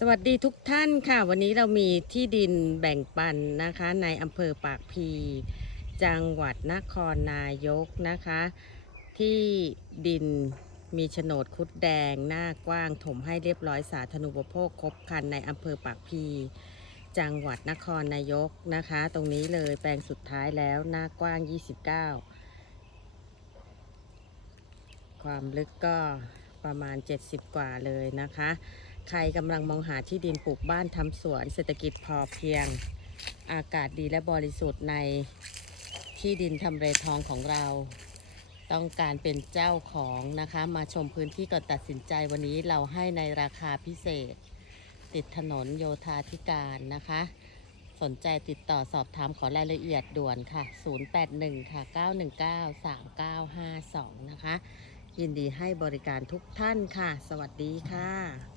สวัสดีทุกท่านค่ะ วันนี้เรามีที่ดินแบ่งปันนะคะ ในอำเภอปากพี จังหวัดนครนายกนะคะ ที่ดินมีโฉนดคุดแดงหน้ากว้างถมให้เรียบร้อยสาธารณูปโภคครบครันในอำเภอปากพี จังหวัดนครนายกนะคะ ตรงนี้เลยแปลงสุดท้ายแล้วหน้ากว้าง 29 ความลึกก็ประมาณ 70 กว่าเลยนะคะ ใครกำลังมองหาที่ดินปลูกบ้านทำสวนเศรษฐกิจพอเพียง อากาศดีและบริสุทธิ์ในที่ดินทำเลทองของเรา ต้องการเป็นเจ้าของนะคะ มาชมพื้นที่ก่อนตัดสินใจวันนี้เราให้ในราคาพิเศษ ติดถนนโยธาธิการนะคะ สนใจติดต่อสอบถามขอรายละเอียดด่วนค่ะ 081 ค่ะ 919 3952 นะคะ ยินดีให้บริการทุกท่านค่ะ สวัสดีค่ะ